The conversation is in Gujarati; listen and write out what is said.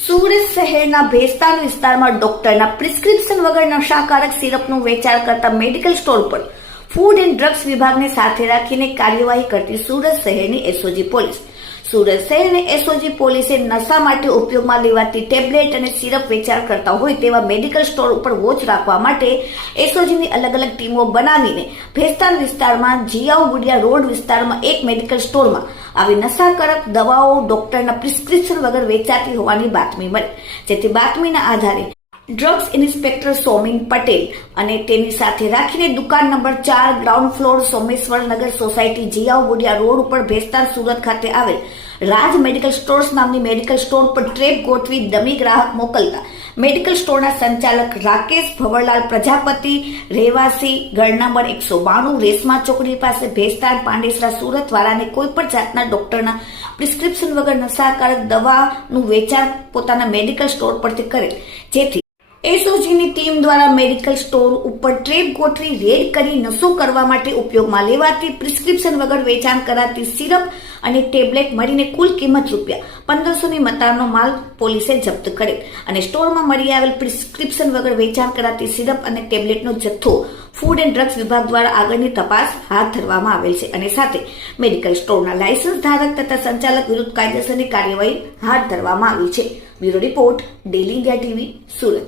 સુરત શહેરના ભેસ્તાન વિસ્તારમાં ડોક્ટરના પ્રિસ્ક્રિપ્શન વગર નશાકારક સિરપનું વેચાણ કરતા મેડિકલ સ્ટોર પર ફૂડ એન્ડ ડ્રગ્સ વિભાગને સાથે રાખીને કાર્યવાહી કરતી સુરત શહેરની એસઓજી પોલીસ. સુરત શહેરને એસઓજી પોલીસે નશા માટે ઉપયોગમાં લેવાતી ટેબ્લેટ અને સિરપ વેચાણ કરતા હોય તેવા મેડિકલ સ્ટોર ઉપર વોચ રાખવા માટે એસઓજીની અલગ અલગ ટીમો બનાવીને ભેસ્તાન વિસ્તારમાં જીયાઉ ગુડિયા રોડ વિસ્તારમાં એક મેડિકલ સ્ટોરમાં આવી નશાકારક દવાઓ ડોક્ટરના પ્રિસ્ક્રિપ્શન વગર વેચાતી હોવાની બાતમી મળી. જેથી બાતમીના આધારે ડ્રગ્સ ઇન્સ્પેક્ટર સોમિન પટેલ અને તેની સાથે રાખીને દુકાન નંબર ચાર ગ્રાઉન્ડ ફ્લોર સોમેશ્વર નગર સોસાયટી, જીયાઉ બોડિયા રોડ ઉપર ભેસ્તાર સુરત ખાતે આવેલ રાજ મેડિકલ સ્ટોર્સ નામની મેડિકલ સ્ટોર પર ટ્રેપ ગોઠવી ડમી ગ્રાહક મોકલતા. મેડિકલ સ્ટોરના સંચાલક રાકેશ ભવરલાલ પ્રજાપતિ, રહેવાસી, ઘર નંબર એકસો બાણું, રેશમા ચોકડી પાસે ભેસ્તાર, પાંડેસરા સુરત વાળાને કોઈ પણ જાતના ડોક્ટરના પ્રિસ્ક્રિપ્શન વગર નશાકારક દવાનું વેચાણ પોતાના મેડિકલ સ્ટોર પરથી કરેલ જેથી એસઓજીની ટીમ દ્વારા મેડિકલ સ્ટોર ઉપર ટ્રેપ ગોઠવી, રેડ કરી, નશો કરવા માટે ઉપયોગમાં લેવાતી પ્રિસ્ક્રિપ્શન વગર વેચાણ કરાતી સિરપ અને ટેબ્લેટ મળીને કુલ કિંમત રૂપિયા પંદરસોની મતાનો માલ પોલીસે જપ્ત કરેલ અને સ્ટોરમાં મળી આવેલ પ્રિસ્ક્રિપ્શન વગર વેચાણ કરાતી સિરપ અને ટેબ્લેટનો જથ્થો ફૂડ એન્ડ ડ્રગ્સ વિભાગ દ્વારા આગળની તપાસ હાથ ધરવામાં આવેલ છે અને સાથે મેડિકલ સ્ટોરના લાયસન્સ ધારક તથા સંચાલક વિરુદ્ધ કાયદેસરની કાર્યવાહી હાથ ધરવામાં આવી છે. Bureau report, daily India TV, Surat.